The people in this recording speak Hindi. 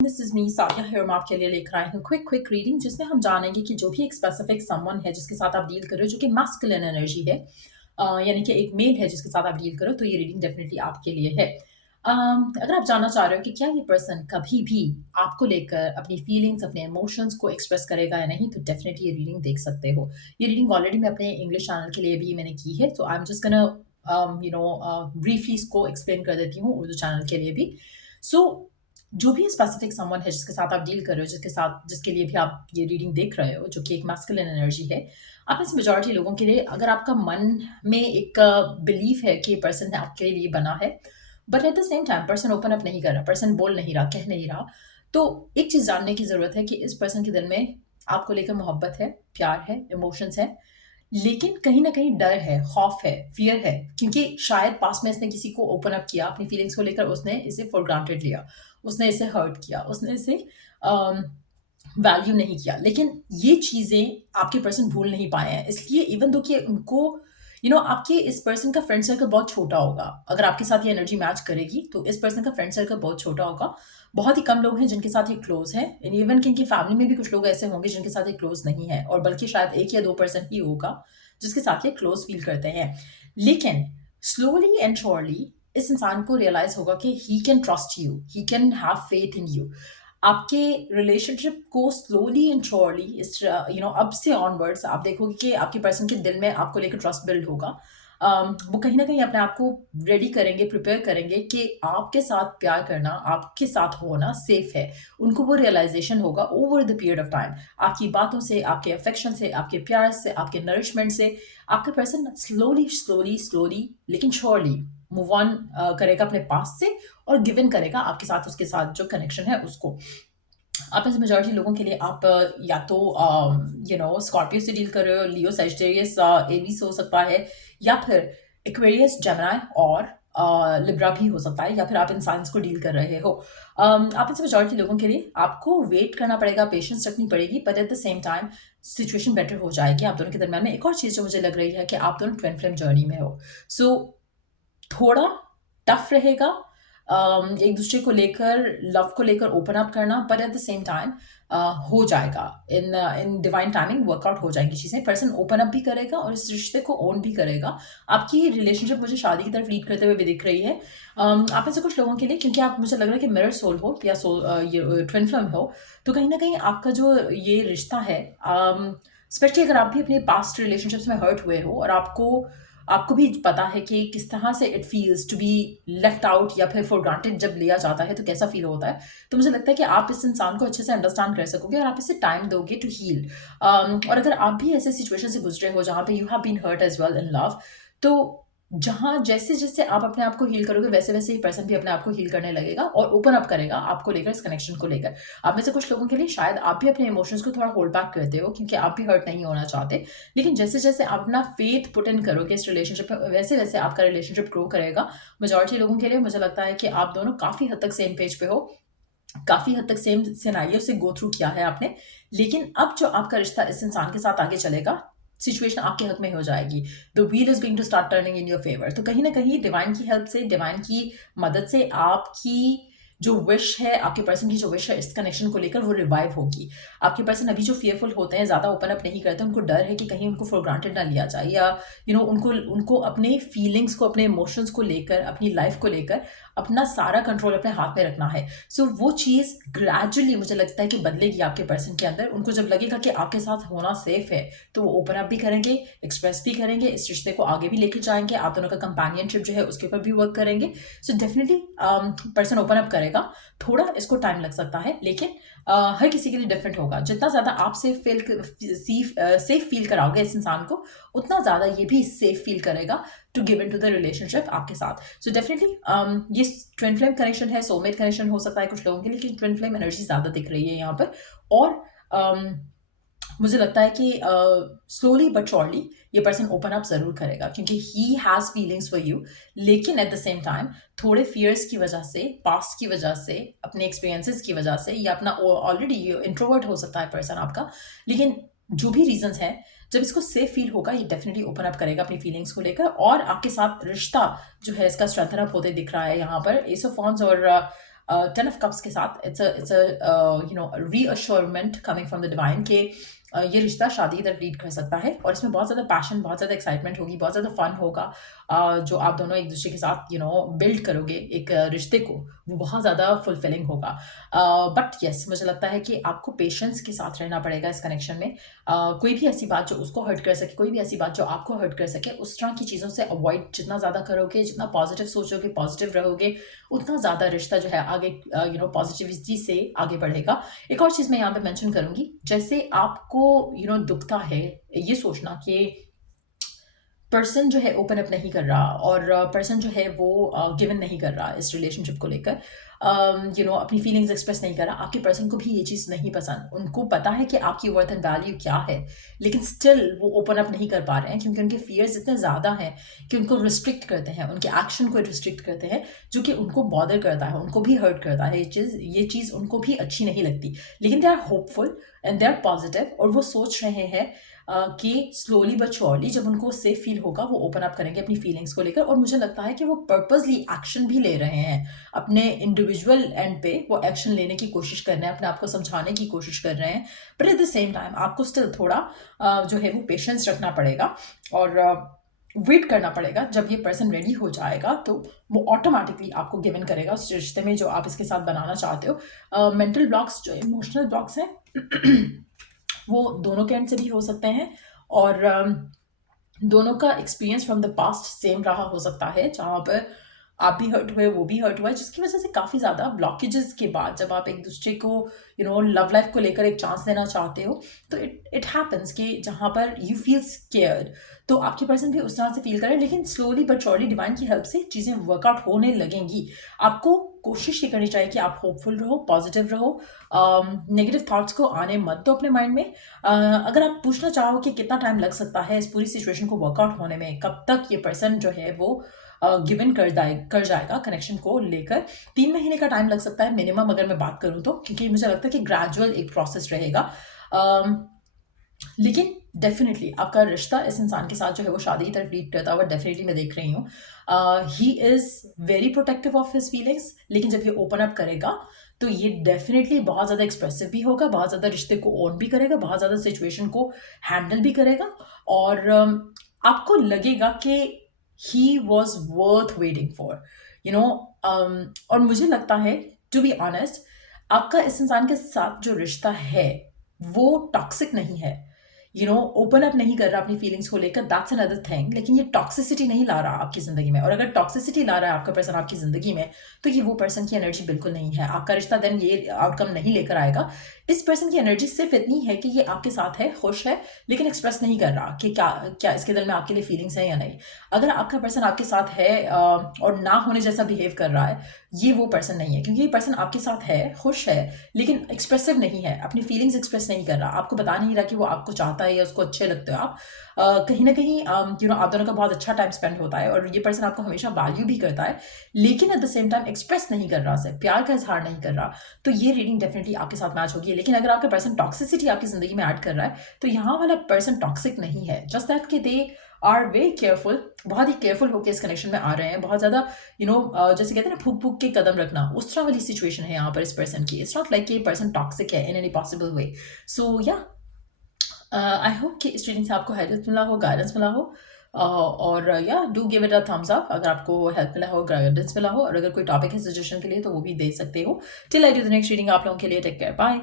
दिस इज मी साया हियर। मैं आपके लिए लेकर आई हूँ क्विक रीडिंग जिसमें हम जानेंगे कि जो भी एक स्पेसिफिक समवन है जिसके साथ आप डील कर रहे हो जो कि मैस्कुलिन एनर्जी है, यानी कि एक मेल है जिसके साथ आप डील करो, तो ये रीडिंग डेफिनेटली आपके लिए है। अगर आप जानना चाह रहे हो कि क्या ये पर्सन कभी भी आपको लेकर अपनी फीलिंग्स अपने इमोशंस को एक्सप्रेस करेगा या नहीं, तो डेफिनेटली ये रीडिंग देख सकते हो। ये रीडिंग ऑलरेडी मैं अपने इंग्लिश चैनल के लिए भी मैंने की है, तो I am just gonna briefly इसको एक्सप्लेन कर देती हूँ उर्दू चैनल के लिए भी। सो जो भी स्पेसिफिक समवन है जिसके साथ आप डील कर रहे हो, जिसके लिए भी आप ये रीडिंग देख रहे हो, जो कि एक मैस्कुलिन एनर्जी है, आप इस मेजॉरिटी लोगों के लिए, अगर आपका मन में एक बिलीफ है कि ये पर्सन आपके लिए बना है, but at the same time person open up नहीं कर रहा, पर्सन बोल नहीं रहा, कह नहीं रहा, तो एक चीज जानने की जरूरत है कि इस पर्सन के दिल में आपको लेकर मोहब्बत है, प्यार है, इमोशंस है, लेकिन कहीं न कहीं डर है, खौफ है, फ़ियर है, क्योंकि शायद पास्ट में इसने किसी को ओपन अप किया, अपनी फीलिंग्स को लेकर उसने इसे फॉर ग्रांटेड लिया, उसने इसे हर्ट किया, उसने इसे अम, वैल्यू नहीं किया। लेकिन ये चीज़ें आपके पर्सन भूल नहीं पाए हैं, इसलिए इवन दो कि उनको आपके इस पर्सन का फ्रेंड सर्कल बहुत छोटा होगा। अगर आपके साथ ये एनर्जी मैच करेगी, तो इस पर्सन का फ्रेंड सर्कल बहुत छोटा होगा। बहुत ही कम लोग हैं जिनके साथ ये क्लोज़ हैं, एंड इवन कि इनकी फैमिली में भी कुछ लोग ऐसे होंगे जिनके साथ ये क्लोज़ नहीं है, और बल्कि शायद 1 या 2% ही होगा जिसके साथ ये क्लोज़ फ़ील करते हैं। लेकिन स्लोली एंड श्योरली इस इंसान को रियलाइज़ होगा कि he can trust you, he can have faith in you. आपके रिलेशनशिप को स्लोली एंड श्योरली इस अब से ऑनवर्ड्स आप देखोगे कि आपके पर्सन के दिल में आपको लेकर ट्रस्ट बिल्ड होगा। वो कहीं न कहीं अपने आप को रेडी करेंगे, प्रिपेयर करेंगे कि आपके साथ प्यार करना, आपके साथ होना सेफ है। उनको वो रियलाइज़ेशन होगा over the period of time. आपकी बातों से, आपके अफेक्शन से, आपके प्यार से, आपके नरिशमेंट से, आपका पर्सन स्लोली लेकिन श्योरली मूव ऑन करेगा अपने पास्ट से, और गिव इन करेगा आपके साथ, उसके साथ जो कनेक्शन है उसको। आप में से मेजॉरिटी लोगों के लिए आप या तो स्कॉर्पियो से डील कर रहे हो, लियो सजिटेरियस एरीज हो सकता है, या फिर एक्वेरियस जेमिनी और लिब्रा भी हो सकता है, या फिर आप इंसान्स को डील कर रहे हो। आप में से मेजॉरिटी लोगों के लिए आपको वेट करना पड़ेगा, पेशेंस रखनी पड़ेगी, but at the same time situation better हो जाएगी आप दोनों के दरमियान में। एक और चीज़ जो मुझे लग रही है कि आप दोनों ट्विन फ्लेम जर्नी में हो, सो थोड़ा टफ रहेगा एक दूसरे को लेकर, लव को लेकर ओपन अप करना, but at the same time हो जाएगा। इन डिवाइन टाइमिंग वर्कआउट हो जाएंगी चीज़ें, पर्सन ओपन अप भी करेगा और इस रिश्ते को ओन भी करेगा। आपकी रिलेशनशिप मुझे शादी की तरफ लीड करते हुए भी दिख रही है। आप में से कुछ लोगों के लिए, क्योंकि आप, मुझे लग रहा है कि मिरर सोल हो या सोल ये ट्विन फ्लेम हो, तो कहीं ना कहीं आपका जो ये रिश्ता है, स्पेशली अगर आप भी अपने पास्ट रिलेशनशिप्स में हर्ट हुए हो और आपको आपको भी पता है कि किस तरह से it feels to be left out या फिर फॉर ग्रांटेड जब लिया जाता है, तो कैसा फील होता है। तो मुझे लगता है कि आप इस इंसान को अच्छे से अंडरस्टैंड कर सकोगे और आप इसे टाइम दोगे टू हील। और अगर आप भी ऐसे सिचुएशन से गुजरे हो जहाँ पे you have been hurt as well in love, तो जहाँ जैसे जैसे आप अपने आप को हील करोगे, वैसे वैसे ही पर्सन भी अपने आप को हील करने लगेगा और ओपन अप करेगा आपको लेकर, इस कनेक्शन को लेकर। आप में से कुछ लोगों के लिए शायद आप भी अपने इमोशंस को थोड़ा होल्ड बैक करते हो, क्योंकि आप भी हर्ट नहीं होना चाहते। लेकिन जैसे जैसे आप अपना फेथ पुट इन करोगे इस रिलेशनशिप में, वैसे वैसे आपका रिलेशनशिप ग्रो करेगा। मेजॉरिटी लोगों के लिए मुझे लगता है कि आप दोनों काफ़ी हद तक सेम पेज पे हो, काफ़ी हद तक सेम सिनेरियो से गो थ्रू किया है आपने। लेकिन अब जो आपका रिश्ता इस इंसान के साथ आगे चलेगा, सिचुएशन आपके हक में हो जाएगी। The wheel is going to start turning in your favour. तो कहीं ना कहीं डिवाइन की हेल्प से, डिवाइन की मदद से, आपकी जो विश है, आपके पर्सन की जो विश है इस कनेक्शन को लेकर, वो रिवाइव होगी। आपके पर्सन अभी जो फियरफुल होते हैं, ज़्यादा ओपन अप नहीं करते, उनको डर है कि कहीं उनको फॉर ग्रांटेड ना लिया जाए, या उनको उनको अपने फीलिंग्स को, अपने इमोशंस को लेकर, अपनी लाइफ को लेकर अपना सारा कंट्रोल अपने हाथ में रखना है। सो वो चीज़ ग्रेजुअली मुझे लगता है कि बदलेगी आपके पर्सन के अंदर। उनको जब लगेगा कि आपके साथ होना सेफ है, तो वो ओपन अप भी करेंगे, एक्सप्रेस भी करेंगे, इस रिश्ते को आगे भी लेके जाएंगे, आप दोनों का कंपेनियनशिप जो है उसके ऊपर भी वर्क करेंगे। So definitely person open up करेगा। थोड़ा इसको टाइम लग सकता है, लेकिन हर किसी के लिए डिफरेंट होगा। जितना ज़्यादा आप सेफ फील कराओगे इस इंसान को, उतना ज़्यादा ये भी सेफ फील करेगा to give in to the relationship आपके साथ। सो डेफिनेटली ये ट्विन फ्लेम कनेक्शन है, सोलमेट कनेक्शन हो सकता है कुछ लोगों के लिए, लेकिन ट्विन फ्लेम एनर्जी ज़्यादा दिख रही है यहाँ पर। और um, मुझे लगता है कि स्लोली बट श्योरली ये पर्सन ओपन अप जरूर करेगा, क्योंकि he has feelings for you. लेकिन एट द सेम टाइम थोड़े फियर्स की वजह से, पास्ट की वजह से, अपने एक्सपीरियंसेस की वजह से, या अपना ऑलरेडी इंट्रोवर्ट हो सकता है पर्सन आपका, लेकिन जो भी रीजंस हैं, जब इसको सेफ फील होगा, ये डेफिनेटली ओपन अप करेगा अपनी फीलिंग्स को लेकर, और आपके साथ रिश्ता जो है इसका स्ट्रेंथन अप होते दिख रहा है यहाँ पर एस ऑफ वांड्स और 10 ऑफ कप्स के साथ it's a reassurement coming from the divine के ये रिश्ता शादी की तरफ लीड कर सकता है, और इसमें बहुत ज़्यादा पैशन, बहुत ज़्यादा एक्साइटमेंट होगी, बहुत ज़्यादा फन होगा। जो आप दोनों एक दूसरे के साथ बिल्ड करोगे एक रिश्ते को, वो बहुत ज़्यादा फुलफिलिंग होगा। बट येस, मुझे लगता है कि आपको पेशेंस के साथ रहना पड़ेगा इस कनेक्शन में। कोई भी ऐसी बात जो उसको हर्ट कर सके, कोई भी ऐसी बात जो आपको हर्ट कर सके, उस तरह की चीज़ों से अवॉइड जितना ज़्यादा करोगे, जितना पॉजिटिव सोचोगे, पॉजिटिव रहोगे, उतना ज़्यादा रिश्ता जो है आगे पॉजिटिविटी से आगे बढ़ेगा। एक और चीज़ मैं यहाँ पे मेंशन करूँगी, जैसे आपको दुखता है ये सोचना कि पर्सन जो है ओपन अप नहीं कर रहा, और पर्सन जो है वो गिवन नहीं कर रहा इस रिलेशनशिप को लेकर, अपनी फीलिंग्स एक्सप्रेस नहीं कर रहा। आपके पर्सन को भी ये चीज़ नहीं पसंद, उनको पता है कि आपकी वर्थ एंड वैल्यू क्या है, लेकिन स्टिल वो ओपन अप नहीं कर पा रहे हैं क्योंकि उनके फियर्स इतने ज़्यादा हैं कि उनको रिस्ट्रिक्ट करते हैं, उनके एक्शन को रिस्ट्रिक्ट करते हैं, जो कि उनको बॉदर करता है, उनको भी हर्ट करता है। ये चीज़ उनको भी अच्छी नहीं लगती, लेकिन they are hopeful and they are positive, और वो सोच रहे हैं कि स्लोली बट श्योरली जब उनको सेफ फील होगा वो ओपन अप करेंगे अपनी फीलिंग्स को लेकर। और मुझे लगता है कि वो पर्पसली एक्शन भी ले रहे हैं, अपने इंडिविजुअल एंड पे वो एक्शन लेने की कोशिश कर रहे हैं, अपने आप को समझाने की कोशिश कर रहे हैं। But at the same time आपको स्टिल थोड़ा जो है वो पेशेंस रखना पड़ेगा, और वेट करना पड़ेगा। जब ये पर्सन रेडी हो जाएगा तो वो ऑटोमेटिकली आपको गिवन करेगा उस रिश्ते में जो आप इसके साथ बनाना चाहते हो। मेंटल ब्लॉक्स, जो इमोशनल ब्लॉक्स हैं वो दोनों के एंड से भी हो सकते हैं, और दोनों का experience from the past same रहा हो सकता है, जहाँ पर आप भी हर्ट हुए, वो भी हर्ट हुआ है, जिसकी वजह से काफ़ी ज़्यादा ब्लॉकेजेस के बाद जब आप एक दूसरे को लव लाइफ को लेकर एक चांस देना चाहते हो, तो इट हैपन्स कि जहाँ पर यू फील स्केयर्ड, तो आपकी पर्सन भी उस तरह से फील करे, लेकिन स्लोली बट श्योरली डिवाइन की हेल्प से चीज़ें वर्कआउट होने लगेंगी। आपको कोशिश ये करनी चाहिए कि आप होपफुल रहो, पॉजिटिव रहो, नेगेटिव थॉट्स को आने मत दो अपने माइंड में। अगर आप पूछना चाहो कि कितना टाइम लग सकता है इस पूरी सिचुएशन को वर्कआउट होने में, कब तक ये पर्सन जो है वो गिवन कर जाएगा कनेक्शन को लेकर, 3 महीने का टाइम लग सकता है मिनिमम, अगर मैं बात करूँ तो, क्योंकि मुझे लगता है कि ग्रेजुअल एक प्रोसेस रहेगा। लेकिन डेफिनेटली आपका रिश्ता इस इंसान के साथ जो है वो शादी की तरफ लीड करता हुआ डेफिनेटली मैं देख रही हूँ। He is very protective of his feelings, लेकिन जब ये ओपन अप करेगा तो ये डेफिनेटली बहुत ज़्यादा एक्सप्रेसिव भी होगा, बहुत ज़्यादा रिश्ते को ओन भी करेगा, बहुत ज़्यादा सिचुएशन को हैंडल भी करेगा, और आपको लगेगा कि he was worth waiting for, और मुझे लगता है, टू बी ऑनेस्ट, आपका इस इंसान के साथ जो रिश्ता है वो टॉक्सिक नहीं है, ओपन अप नहीं कर रहा अपनी फीलिंग्स को लेकर, दैट्स अनदर थिंग, लेकिन ये टॉक्सिसिटी नहीं ला रहा आपकी ज़िंदगी में। और अगर टॉक्सिसिटी ला रहा है आपका पर्सन आपकी ज़िंदगी में, तो ये वो पर्सन की एनर्जी बिल्कुल नहीं है। आपका रिश्ता देन ये आउटकम नहीं लेकर आएगा। इस पर्सन की एनर्जी सिर्फ इतनी है कि ये आपके साथ है, खुश है, लेकिन एक्सप्रेस नहीं कर रहा कि क्या इसके दिल में आपके लिए फीलिंग्स हैं या नहीं। अगर आपका पर्सन आपके साथ है और ना होने जैसा बिहेव कर रहा है, ये वो पर्सन नहीं है, क्योंकि ये पर्सन आपके साथ है, खुश है, लेकिन एक्सप्रेसिव नहीं है, अपनी फीलिंग्स एक्सप्रेस नहीं कर रहा, आपको बता नहीं रहा कि वो आपको चाहता है या उसको अच्छे लगते हो आप। कहीं ना कहीं आप दोनों का बहुत अच्छा टाइम स्पेंड होता है, और ये पर्सन आपको हमेशा वैल्यू भी करता है, लेकिन at the same time express नहीं कर रहा, सिर्फ प्यार का इजहार नहीं कर रहा। तो ये रीडिंग डेफिनेटली आपके साथ मैच होगी। लेकिन अगर आपका पर्सन टॉक्सिसिटी आपकी जिंदगी में ऐड कर रहा है, तो यहाँ वाला पर्सन टॉक्सिक नहीं है, जस्ट दैट कि दे आर वे केयरफुल, बहुत ही केयरफुल होकर इस कनेक्शन में आ रहे हैं, बहुत ज़्यादा जैसे कहते हैं ना, फूक फूक के कदम रखना, उस तरह वाली सिचुएशन है यहाँ पर इस पर्सन की। इट्स नॉट लाइक कि पर्सन टॉक्सिक है इन एनी पॉसिबल वे। सो या आई होप कि इस रीडिंग से आपको हेल्प मिला हो, गाइडेंस मिला हो, और या do give it a thumbs up अगर आपको हेल्प मिला हो, गाइडेंस मिला हो, और अगर कोई टॉपिक है सजेशन के लिए तो वो भी दे सकते हो। Till I do the next reading, आप लोगों के लिए टेक केयर, बाय।